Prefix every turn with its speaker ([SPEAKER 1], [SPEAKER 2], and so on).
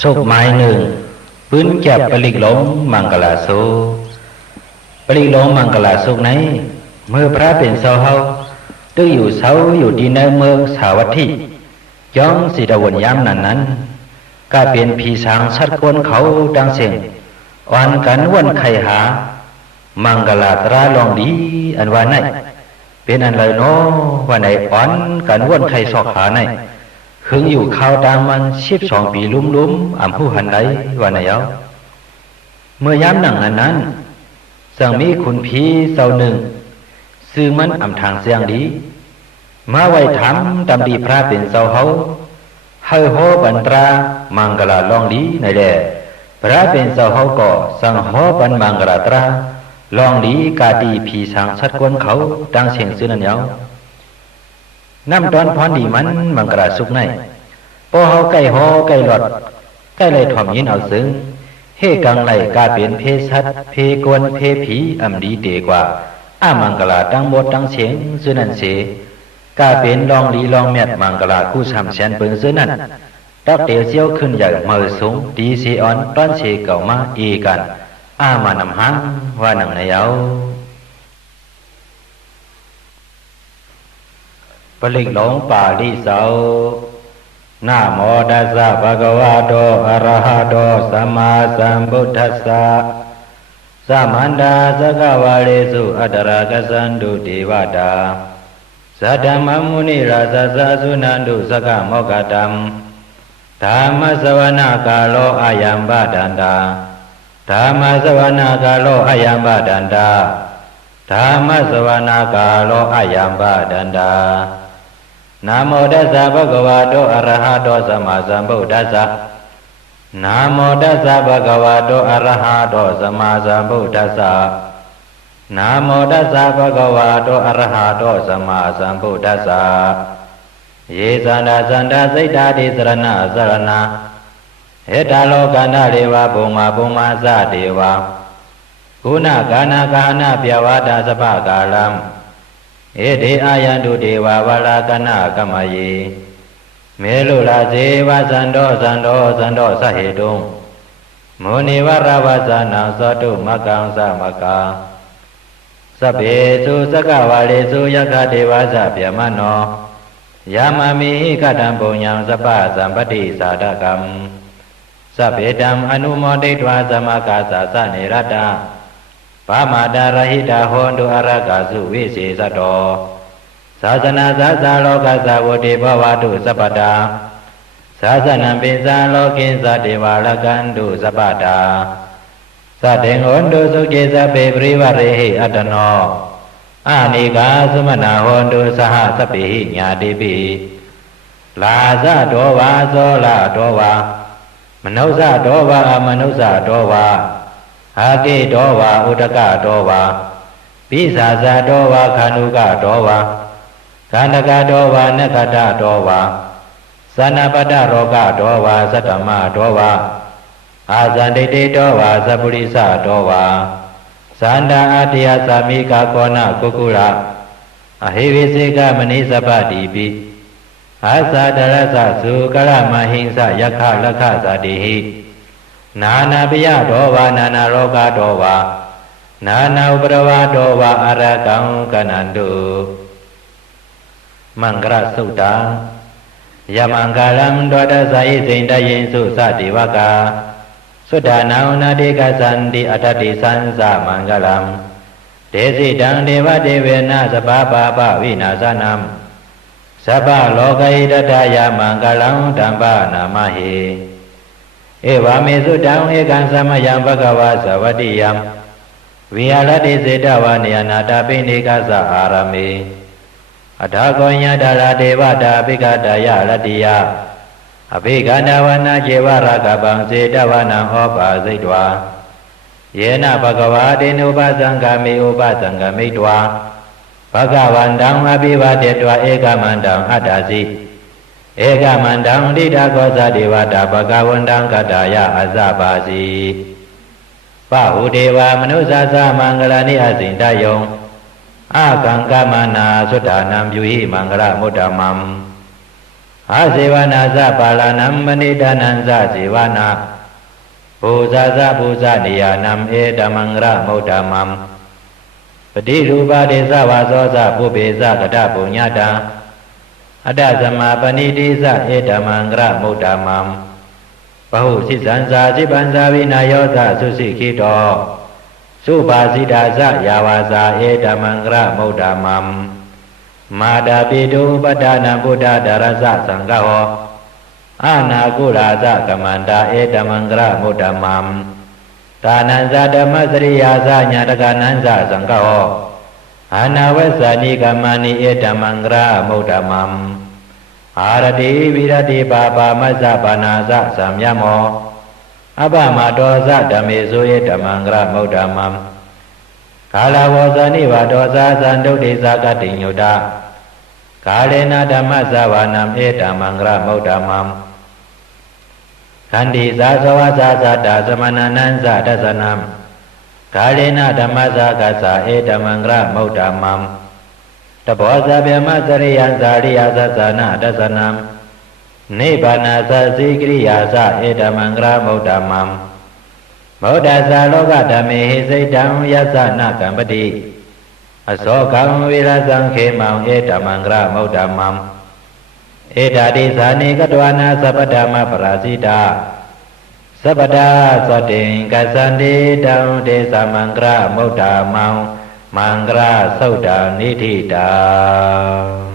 [SPEAKER 1] สุกไม่หပ်မိုင်းနုပုညကြกလိကလုံးမင်္ဂလာဆုပလိလုံးမင်္ဂလာဆုနိုင်មើលប្រាពិនសោហោទុយយូសោយូទីនៅមើលសាវតិយ៉ងសិរវញ្ញមណានนั้นนั้កាយเป็นผีสางสัตวคนเขาดังเสียงอ่อนกันวันไขหา มังกลาตราลองดี อันว่าไหนเป็นอันไรเนาะว่าไหนอ่อนกันวันไขสอกหาไหน หึงอยู่ข่าวตามมันสิบสองปีลุ้มลุ้มๆอ่ำผู้หันไดว่าไหนเอาเมื่อย้ำหนังอันนั้นสังมีขุนพีเสาหนึ่งซื้อมันอ่ำทางเสียงดี มาไว้ถามตำดีพระเป็นเสาเฮาเฮาโฮบันตรามังกลาลองดีในแดพระเป็นเสาเฮาก็สั่งโฮบันมังกลาตราลองดีกาดีผีสางชัดกวนเขาดังเสียงซื้อนันเยา น้ำตอนพรดีมันมังกระสุกในพอเฮาใกล้หอใกล้หลอดใกล้เลยถ่อมยินเอาซึ้งเฮกังไหลกาเปลี่ยนเพสัตเพกวนเพผีอำดีเดกว่าอามังกลาตั้งบทตั้งเสียงซื่อนั่นเสกาเป็นลองลีลองแมดมังกลาคู่สามแสนเปิงซื่อนั่นดอกเตียวเสียวขึ้นใหญ่เมือสูงดีเสีอ่อนต้อนเสเก่ามาเอกันอามานำหังว่าหนังในเอา ပလိတ်လုံးပါဠိစောနမောတသဗ္ဗဂဝတောအရဟတောသမ္မာသမ္ဗုဒ္ဓစ္စသမန္တာသကဝါရေစုအတ္တရာကသန္တုဒေဝတာဇဓမ္မမုနိရာဇဇာသုနန္တုသကမောကတံဓမ္မစဝနာကာလောအယံဗဒန္တာဓမ္မစဝနာကာလောအယံဗဒန္တာဓမ္မစဝနာကာလောအယံဗဒန္တာ နာမောတသဗ္ဗဂဝတောအရဟတောသမ္မာသမ္ဗုဒ္ဓဆာနာမောတသဗ္ဗဂဝတောအရဟတောသမ္မာသမ္ဗုဒ္ဓဆာနာမောတသဗ္ဗဂဝတောအရဟတောသမ္မာသမ္ဗုဒ္ဓဆာယေသန္တာသန္တာစိတ်ဓာတိသရဏသရဏဟေတလောကန္တရေဝဘုံမာဘုံမာသတေဝဂုဏကာနာကာနာပြဝတာသဗ္ဗကာလံ ဧတေအာယံတုဒေဝဝါလာကနကမယေမေလုလာဇေဝဇန္တောဇန္တောဇန္တောသဟေတုံမောနိဝရဝဇာနာသောတုမကံသမကာသဗ္ဗေသုသကဝါလေသုယက္ခဒေဝဇဗျမနောယာမမိကတံပုံညာသပ္ပသံပတိသာတကံသဗ္ဗေတံအနုမောဒိဋ္ဌဝသမကာသသနေရတ္တ ဗမာတာရဟိတာဟောတုအရကစုဝိစေသတောသာသနာသာသာလောကသာဝတိဘဝတုသပ္ပတာသာသနံပိသံလောကိသတေဝလကံတုသပ္ပတာသတေဟောတုသုကေသပေပရိဝရေဟိအတနောအနိကာသမနာဟောတုသဟသပိဟိညာတိပိလာဇဒောဝါသောလာဒောဝါမနုဿဒောဝါမနုဿဒောဝါ အာတိတောဝါဥဒကတောဝါပိစာဇာတောဝါခန္ဓုကတောဝါခန္ဓကတောဝါနက္ခတတောဝါသနပတ္တရောဂတောဝါသတ္တမတောဝါအာဇန္တိတေတောဝါသပုရိသတောဝါသန္တာအတ္တယသမိကာကောနကုကုရအဟိဝိစေကမနိစပတိပိအာသတရသသုကရမဟိံစယခလခသတိဟိ နာနာပယတောဝါနာနာရောဂတောဝါနာနာဥပရဝတောဝါအရကံကနန္တုမင်္ဂရသုတ္တယမံကာလံဒေါတဇာယိစိန်တယိစုသတိဝကသုဒ္ဓနာဝနာတိကသန္တိအတ္တတိသံသမင်္ဂလံဒေစိတံဒေဝဒေဝေနသဘာပါပဝိနာသနံသဗ္ဗလောကဣတတယမင်္ဂလံဓမ္မနာမဟိ ဧဝမေသုတံဧကံသမယံဘဂဝါသဝတိယံဝိဟာရတိစေတဝါနေယနာတပိနေကသအာရမေအထာကောညတရာဒေဝတာဘိကတယရတိယအဘိကန္တဝနာခြေဝရကပံစေတဝနာဟောပါစိတ်ဝါယေနဘဂဝါတေနုပသံဃမေဥပသံဃမိတ်ဝါဘဂဝန္တံအဘိဝတေတဝဧကမန္တံအတ္တစီ ဧကမန္တံဒိဋ္ဌကောသဒေဝတာဘဂဝန္တံကတ္တယအဇပါစီပဟုဒေဝမနုဿာသမင်္ဂလာနိအစိန်တယုံအကံကမနာသုဒ္ဓနာပြုဟိမင်္ဂလမုဒ္ဓမံအာဇေဝနာသပါဠနံမဏိဒနံသဇေဝနာဘူဇာသဘူဇနေယနံဧဓမ္မံရမௌဓမ္မံပတိရူပဒေသဝါသောသပုပေသကတပုညတံ အတ္တသမပဏိတိသဧဓမ္မံရမௌဓမ္မံဘဟုစိဇံဇာစိပံဇာဝိနာယောသသုစိခိတောသုပါစိတာဇယာဝါဇာဧဓမ္မံရမௌဓမ္မံမာတာပိတုပတ္တနာဗုဒ္ဓဒါရဇသံဃဟောအာနာကုရာဇကမန္တာဧတမံကရမုဒ္ဓမံဒါနံဇဓမ္မစရိယာဇညာတကနံဇသံဃဟော အာနာဝဇ္ဇာနိကမဏိဧတမံကရမုဒ္ဓမံအာရတိဝိရတိပါပါမဇ္ဇပါဏာဇသံယမောအပမတောဇဓမေဇောဧတမံကရမုဒ္ဓမံကာလဝောဇာနိဝဒောဇာသံဒုဋ္ဌိဇာကတိညုတကာလေနာဓမ္မဇဝနံဧတမံဂရမௌဒ္ဓမံခန္တီဇာဇဝဇာဇာတာသမဏနံဇဒသနံ ကာလေနာဓမ္မဇာကသဧတမံဂရမௌဒ္ဓမံတဘောဇဗေမစရိယံဇာရိယသသနာဒသနံနိဗ္ဗာနသစိကရိယာသဧတမံဂရမௌဒ္ဓမံဗုဒ္ဓဇာလောကဓမ္မေဟိစိတ်တံယသနာကံပတိအသောကံဝိရဇံခေမံဧတမံဂရမௌဒ္ဓမံဧတာတိဇာနေကတဝနာသဗ္ဗဓမ္မပရာဇိတာ သဗ္ဗတာသတိံကသန္တိတံဒေသမံဂရမௌဒ္ဓမံမံဂရသုတ်တာနိဋ္ဌိတာ